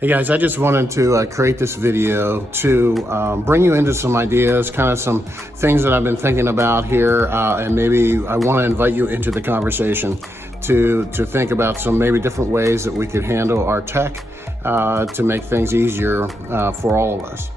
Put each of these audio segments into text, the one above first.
Hey guys, I just wanted to create this video to bring you into some ideas, kind of some things that I've been thinking about here, and maybe I want to invite you into the conversation to think about some maybe different ways that we could handle our tech to make things easier for all of us.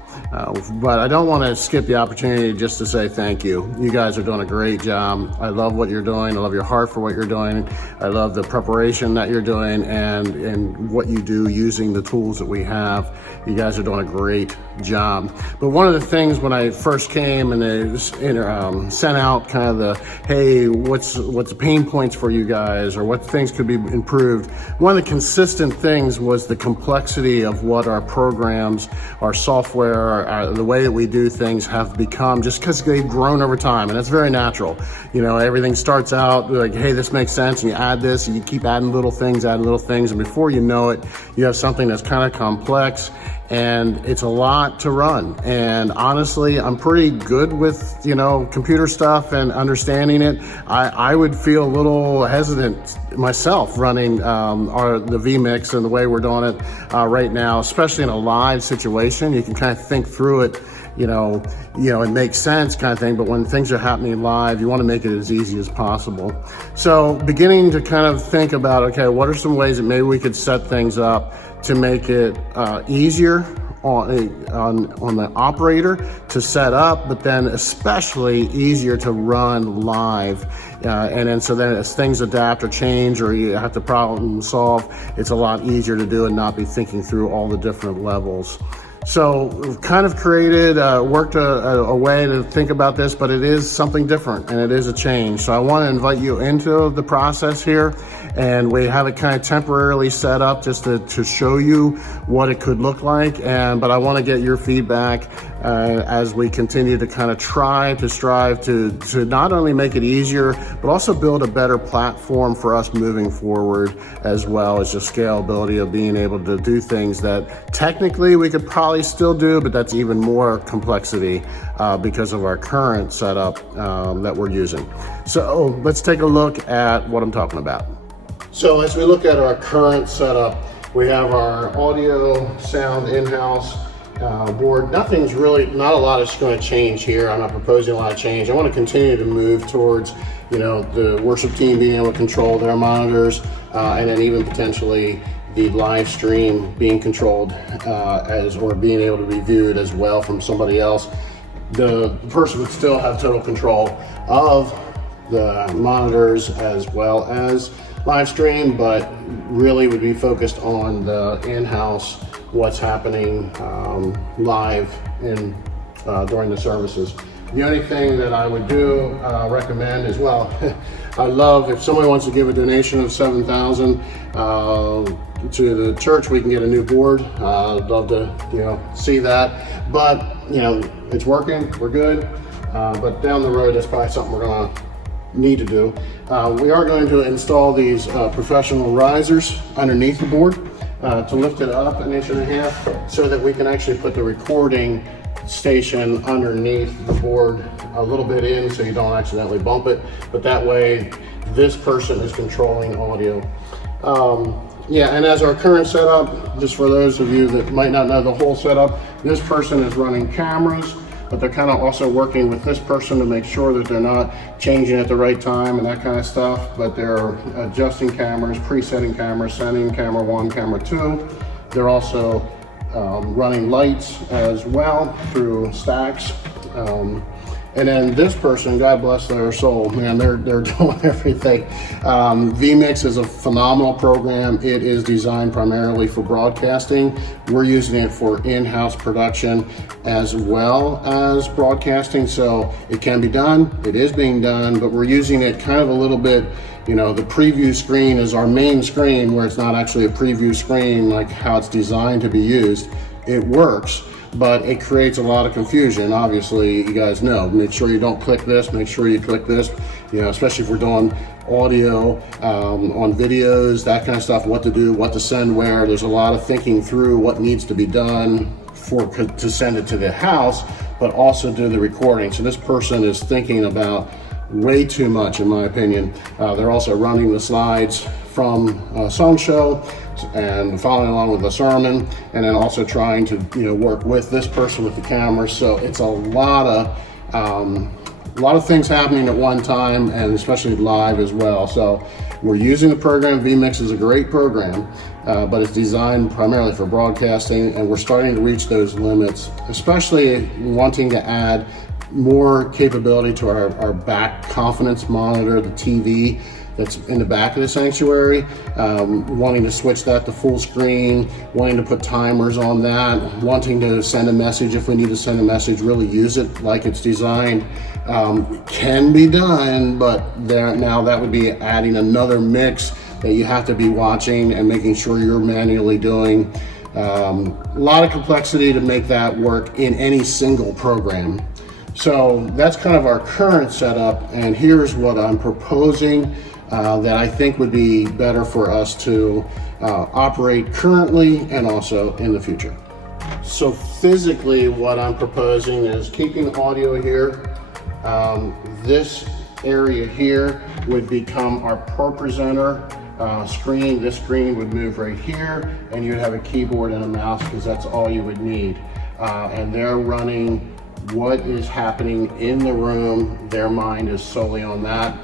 But I don't want to skip the opportunity just to say thank you. You guys are doing a great job. I love what you're doing. I love your heart for what you're doing. I love the preparation that you're doing and what you do using the tools that we have. You guys are doing a great job. But one of the things when I first came and they sent out kind of the, hey, what's the pain points for you guys or what things could be improved, one of the consistent things was the complexity of what our programs, our software, the way that we do things have become, just because they've grown over time, and that's very natural. You know, everything starts out like, hey, this makes sense, and you add this, and you keep adding little things, and before you know it, you have something that's kind of complex, and it's a lot to run. And honestly, I'm pretty good with, you know, computer stuff and understanding it. I would feel a little hesitant myself running the vMix and the way we're doing it right now, especially in a live situation. You can kind of think through it, you know, it makes sense kind of thing, but when things are happening live, you want to make it as easy as possible. So beginning to kind of think about, okay, what are some ways that maybe we could set things up to make it easier on the operator to set up, but then especially easier to run live. And then so then as things adapt or change or you have to problem solve, it's a lot easier to do and not be thinking through all the different levels. So we've kind of created, worked a way to think about this, but it is something different and it is a change. So I want to invite you into the process here, and we have it kind of temporarily set up just to show you what it could look like. But I want to get your feedback as we continue to kind of strive to not only make it easier, but also build a better platform for us moving forward, as well as the scalability of being able to do things that technically we could probably still do, but that's even more complexity because of our current setup that we're using. So let's take a look at what I'm talking about. So as we look at our current setup, we have our audio sound in-house board. Not a lot is going to change here. I'm not proposing a lot of change. I want to continue to move towards, you know, the worship team being able to control their monitors, and then even potentially the live stream being controlled or being able to be viewed as well from somebody else. The person would still have total control of the monitors as well as live stream, but really would be focused on the in-house, what's happening live during the services. The only thing that I would recommend as well, I love if somebody wants to give a donation of $7,000 to the church, we can get a new board. I'd love to, you know, see that. But, you know, it's working, we're good. But down the road, that's probably something we're gonna need to do. We are going to install these professional risers underneath the board to lift it up 1.5 inches so that we can actually put the recording station underneath the board a little bit in so you don't accidentally bump it, but that way this person is controlling audio. Yeah, and as our current setup, just for those of you that might not know the whole setup, this person is running cameras, but they're kind of also working with this person to make sure that they're not changing at the right time and that kind of stuff, but they're adjusting cameras, presetting cameras, sending camera 1, camera 2. They're also running lights as well through stacks. And then this person, God bless their soul, man, they're doing everything. vMix is a phenomenal program. It is designed primarily for broadcasting. We're using it for in-house production as well as broadcasting, so it can be done. It is being done, but we're using it kind of a little bit, you know, the preview screen is our main screen where it's not actually a preview screen like how it's designed to be used. It works, but it creates a lot of confusion. Obviously, you guys know, make sure you don't click this, make sure you click this, you know, especially if we're doing audio on videos, that kind of stuff, what to do, what to send where. There's a lot of thinking through what needs to be done to send it to the house, but also do the recording. So this person is thinking about way too much, in my opinion. They're also running the slides from Song Show, and following along with the sermon, and then also trying to work with this person with the camera. So it's a lot of things happening at one time, and especially live as well. So we're using the program. vMix is a great program, but it's designed primarily for broadcasting, and we're starting to reach those limits, especially wanting to add more capability to our back confidence monitor, the TV that's in the back of the sanctuary, wanting to switch that to full screen, wanting to put timers on that, wanting to send a message if we need to send a message, really use it like it's designed. Can be done, but now that would be adding another mix that you have to be watching and making sure you're manually doing. A lot of complexity to make that work in any single program. So that's kind of our current setup, and here's what I'm proposing that I think would be better for us to operate currently and also in the future. So physically, what I'm proposing is keeping audio here. This area here would become our ProPresenter screen. This screen would move right here, and you'd have a keyboard and a mouse, because that's all you would need. And they're running what is happening in the room. Their mind is solely on that.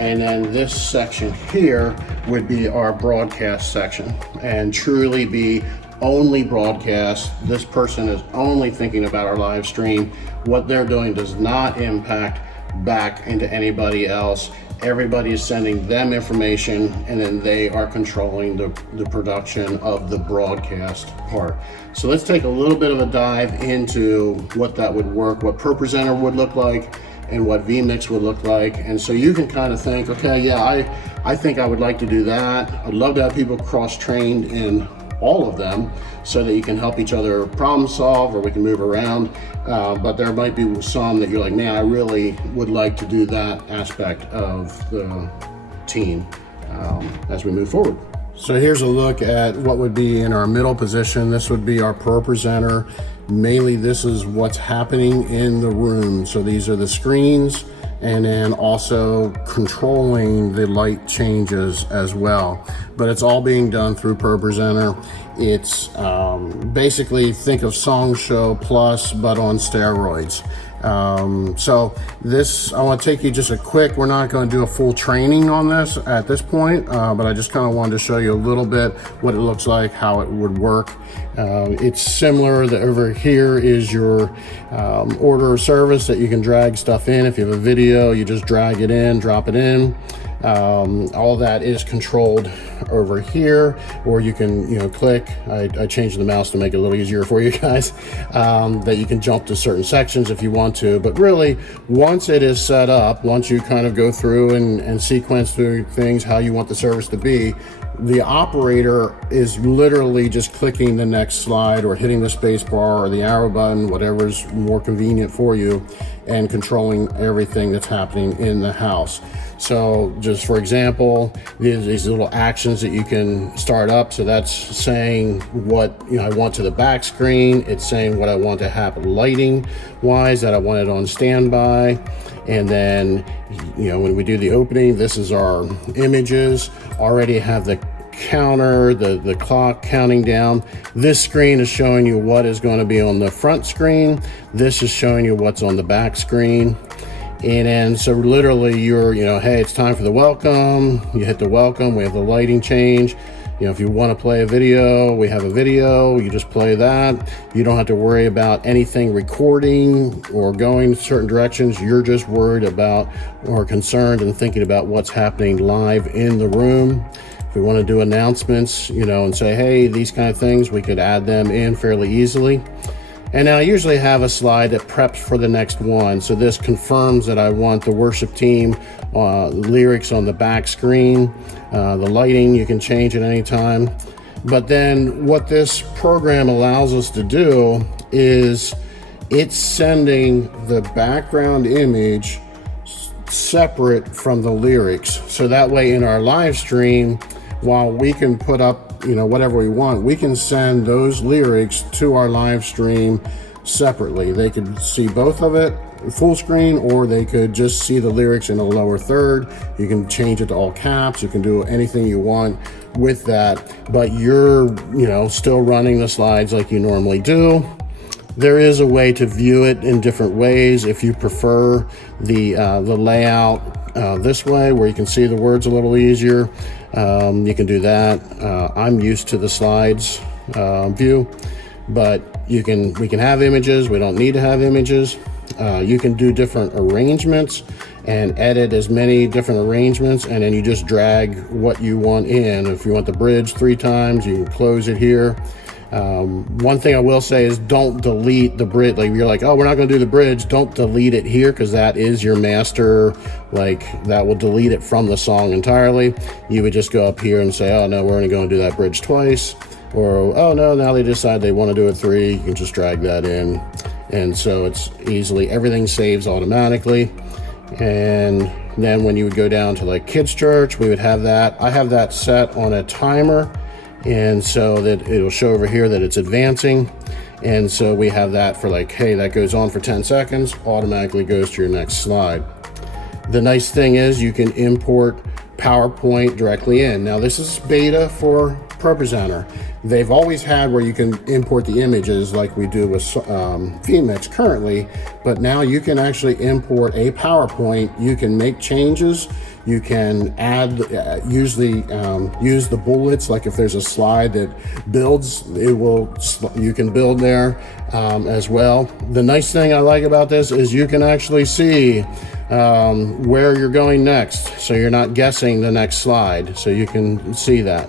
And then this section here would be our broadcast section, and truly be only broadcast. This person is only thinking about our live stream. What they're doing does not impact back into anybody else. Everybody is sending them information, and then they are controlling the production of the broadcast part. So let's take a little bit of a dive into what that would work, what ProPresenter would look like, and what vMix would look like. And so you can kind of think, okay, yeah, I think I would like to do that. I'd love to have people cross-trained in all of them so that you can help each other problem solve, or we can move around. But there might be some that you're like, man, I really would like to do that aspect of the team as we move forward. So here's a look at what would be in our middle position. This would be our ProPresenter. Mainly this is what's happening in the room. So these are the screens, and then also controlling the light changes as well. But it's all being done through ProPresenter. It's basically, think of Song Show Plus, but on steroids. So this, I want to take you just a quick, we're not going to do a full training on this at this point, but I just kind of wanted to show you a little bit what it looks like, how it would work. It's similar. Over here is your order of service that you can drag stuff in. If you have a video, you just drag it in, drop it in. All that is controlled over here, or you can click. I changed the mouse to make it a little easier for you guys, that you can jump to certain sections if you want to. But really, once it is set up, once you kind of go through and sequence through things how you want the service to be, the operator is literally just clicking the next slide or hitting the space bar or the arrow button, whatever's more convenient for you, and controlling everything that's happening in the house. So just for example, these little actions that you can start up. So that's saying what I want to the back screen. It's saying what I want to happen lighting wise, that I want it on standby. And then, when we do the opening, this is our images. Already have the counter, the clock counting down. This screen is showing you what is going to be on the front screen. This is showing you what's on the back screen. And then, so literally you're, hey, it's time for the welcome. You hit the welcome. We have the lighting change. If you want to play a video, we have a video. You just play that. You don't have to worry about anything recording or going certain directions. You're just worried about or concerned and thinking about what's happening live in the room. If we want to do announcements, and say, hey, these kind of things, we could add them in fairly easily. And now I usually have a slide that preps for the next one. So this confirms that I want the worship team lyrics on the back screen. The lighting, you can change at any time. But then what this program allows us to do is it's sending the background image separate from the lyrics. So that way in our live stream, while we can put up whatever we want, we can send those lyrics to our live stream separately. They could see both of it full screen, or they could just see the lyrics in a lower third. You can change it to all caps. You can do anything you want with that, but you're, still running the slides like you normally do. There is a way to view it in different ways if you prefer the layout this way, where you can see the words a little easier. You can do that. I'm used to the slides view, but we can have images. We don't need to have images. You can do different arrangements and edit as many different arrangements, and then you just drag what you want in. If you want the bridge 3 times, you can close it here. One thing I will say is don't delete the bridge. Like, you're like, oh, we're not going to do the bridge. Don't delete it here, because that is your master. Like, that will delete it from the song entirely. You would just go up here and say, oh no, we're only going to do that bridge twice. Or, oh no, now they decide they want to do it 3. You can just drag that in. And so it's easily, everything saves automatically. And then when you would go down to like Kids Church, we would have that. I have that set on a timer, and so that it'll show over here that it's advancing. And so we have that for like, hey, that goes on for 10 seconds, automatically goes to your next slide. The nice thing is you can import PowerPoint directly in. Now this is beta for ProPresenter. They've always had where you can import the images like we do with vMix currently, but now you can actually import a PowerPoint. You can make changes. You can add, use the bullets. Like if there's a slide that builds, you can build there as well. The nice thing I like about this is you can actually see where you're going next, so you're not guessing the next slide, so you can see that.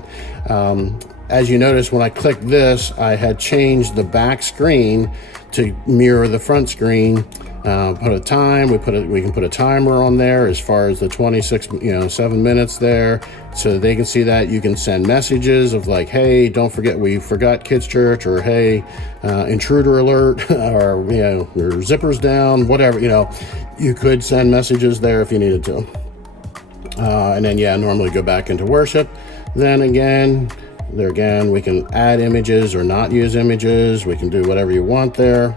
As you notice, when I clicked this, I had changed the back screen to mirror the front screen. Put a time, we can put a timer on there as far as the 7 minutes there, so that they can see that. You can send messages of like, hey, don't forget we forgot Kids Church, or hey, intruder alert, or your zipper's down, whatever. You could send messages there if you needed to. And then normally go back into worship. Then again, we can add images or not use images. We can do whatever you want there.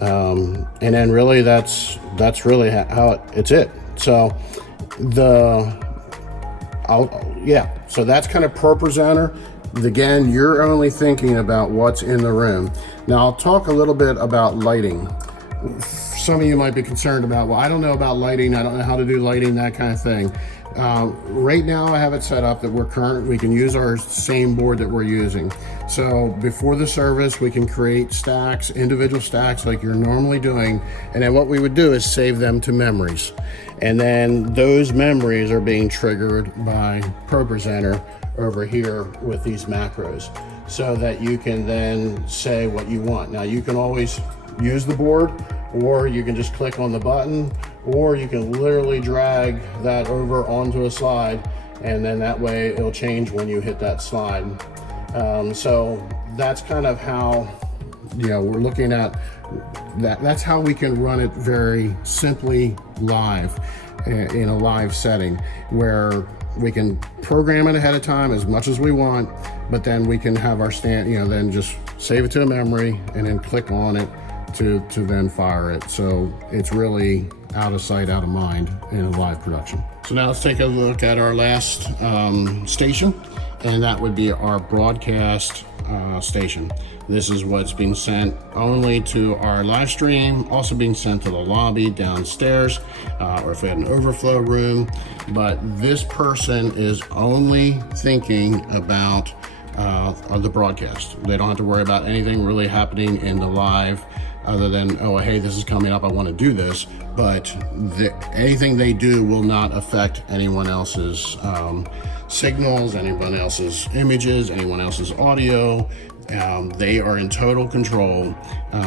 And then really that's really how it's it. So so that's kind of ProPresenter. Again, you're only thinking about what's in the room. Now I'll talk a little bit about lighting. Some of you might be concerned about, well, I don't know about lighting. I don't know how to do lighting, that kind of thing. Right now I have it set up that we can use our same board that we're using. So before the service, we can create stacks, individual stacks like you're normally doing. And then what we would do is save them to memories. And then those memories are being triggered by ProPresenter over here with these macros, so that you can then say what you want. Now you can always use the board, or you can just click on the button, or you can literally drag that over onto a slide, and then that way it'll change when you hit that slide. So that's kind of how, we're looking at that. That's how we can run it very simply live, in a live setting, where we can program it ahead of time as much as we want, but then we can have our then just save it to a memory and then click on it to then fire it. So it's really out of sight, out of mind in a live production. So now let's take a look at our last station, and that would be our broadcast station. This is what's being sent only to our live stream, also being sent to the lobby downstairs, or if we had an overflow room. But this person is only thinking about the broadcast. They don't have to worry about anything really happening in the live, other than, oh, hey, this is coming up, I want to do this. But anything they do will not affect anyone else's signals, anyone else's images, anyone else's audio. They are in total control.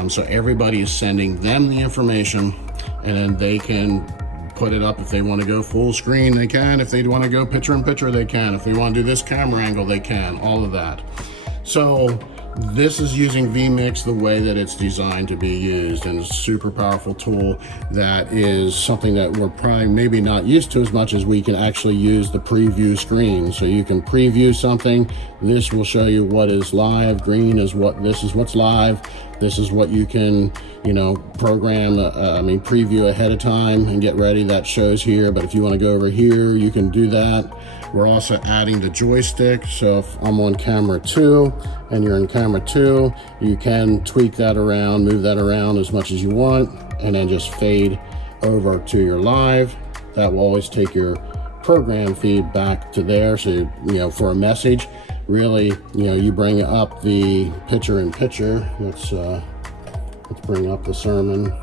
So everybody is sending them the information, and then they can put it up. If they want to go full screen, they can. If they want to go picture in picture, they can. If they want to do this camera angle, they can. All of that. So this is using vMix the way that it's designed to be used, and it's a super powerful tool that is something that we're probably maybe not used to as much as we can actually use the preview screen. So you can preview something. This will show you what is live. Green is this is what's live. This is what you can, program, preview ahead of time and get ready. That shows here, but if you want to go over here, you can do that. We're also adding the joystick. So if I'm on camera 2 and you're in camera 2, you can tweak that around, move that around as much as you want, and then just fade over to your live. That will always take your program feed back to there. So, for a message, really, you bring up the picture-in-picture. Let's bring up the sermon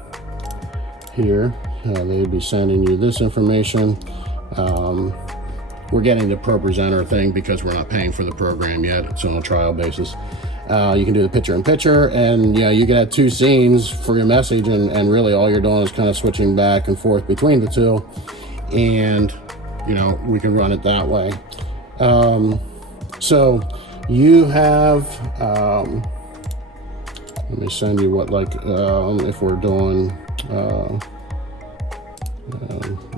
here. They'd be sending you this information. We're getting the ProPresenter thing because we're not paying for the program yet. It's on a trial basis. You can do the picture-in-picture, and you can have 2 scenes for your message, and really all you're doing is kind of switching back and forth between the 2, and we can run it that way. So you have, let me send you what, if we're doing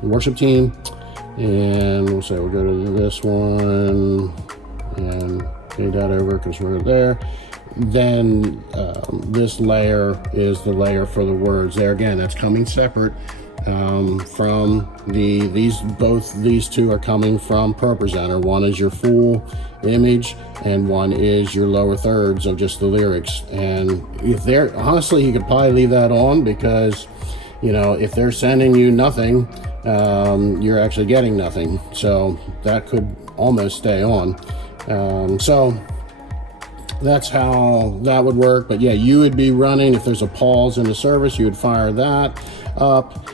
worship team, and we'll say we'll go to this one and fade that over because we're there. Then this layer is the layer for the words. There again, that's coming separate from these 2 are coming from ProPresenter. One is your full image and one is your lower thirds of just the lyrics. And if they're, honestly, you could probably leave that on, because if they're sending you nothing, you're actually getting nothing. So that could almost stay on. So that's how that would work. But yeah, you would be running, if there's a pause in the service, you would fire that up.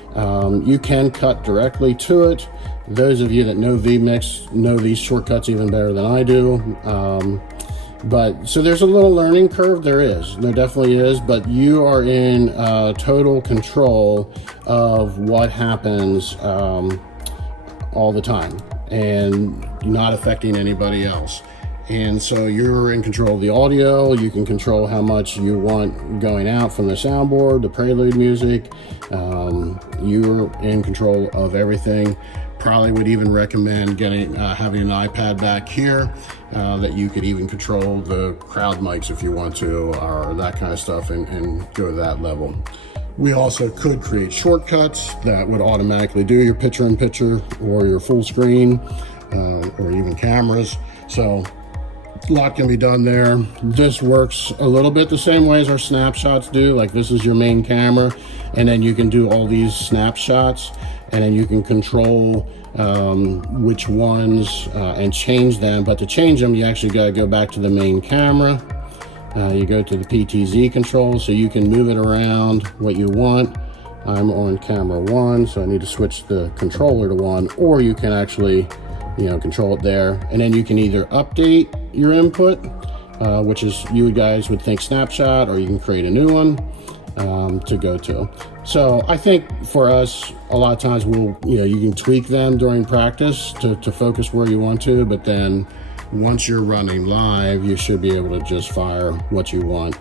You can cut directly to it. Those of you that know vMix know these shortcuts even better than I do. But so there's a little learning curve. There definitely is, but you are in total control of what happens all the time, and not affecting anybody else. And so you're in control of the audio. You can control how much you want going out from the soundboard, the prelude music. You're in control of everything. Probably would even recommend having an iPad back here that you could even control the crowd mics if you want to, or that kind of stuff, and go to that level. We also could create shortcuts that would automatically do your picture-in-picture or your full screen, or even cameras. So a lot can be done there. This works a little bit the same way as our snapshots do. Like, this is your main camera, and then you can do all these snapshots, and then you can control which ones and change them. But to change them, you actually got to go back to the main camera. You go to the PTZ control, so you can move it around what you want. I'm on camera 1, so I need to switch the controller to 1, or you can actually control it there. And then you can either update your input, which is, you guys would think snapshot, or you can create a new one to go to. So I think for us, a lot of times you can tweak them during practice to focus where you want to, but then once you're running live, you should be able to just fire what you want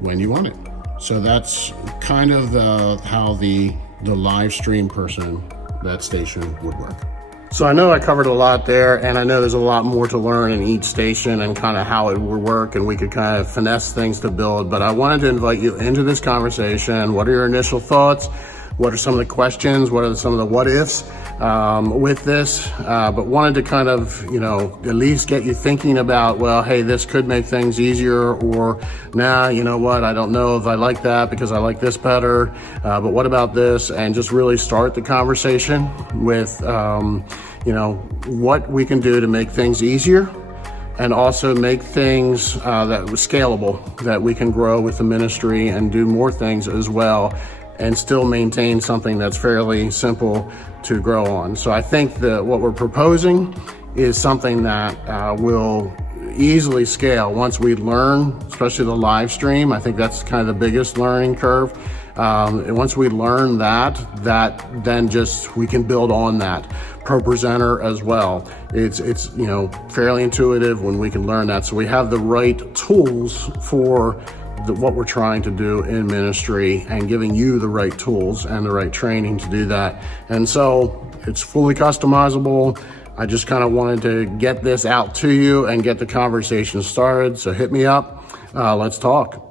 when you want it. So that's kind of how the live stream person, that station, would work. So I know I covered a lot there, and I know there's a lot more to learn in each station and kind of how it would work, and we could kind of finesse things to build, but I wanted to invite you into this conversation. What are your initial thoughts? What are some of the questions? What are some of the what ifs with this? But wanted to kind of, at least get you thinking about, well, hey, this could make things easier, or nah, you know what, I don't know if I like that because I like this better, but what about this? And just really start the conversation with, what we can do to make things easier, and also make things that were scalable, that we can grow with the ministry and do more things as well, and still maintain something that's fairly simple to grow on. So I think that what we're proposing is something that will easily scale once we learn, especially the live stream. I think that's kind of the biggest learning curve. And once we learn that then just we can build on that. ProPresenter as well. It's fairly intuitive when we can learn that. So we have the right tools for what we're trying to do in ministry, and giving you the right tools and the right training to do that. And so it's fully customizable. I just kind of wanted to get this out to you and get the conversation started. So hit me up. Let's talk.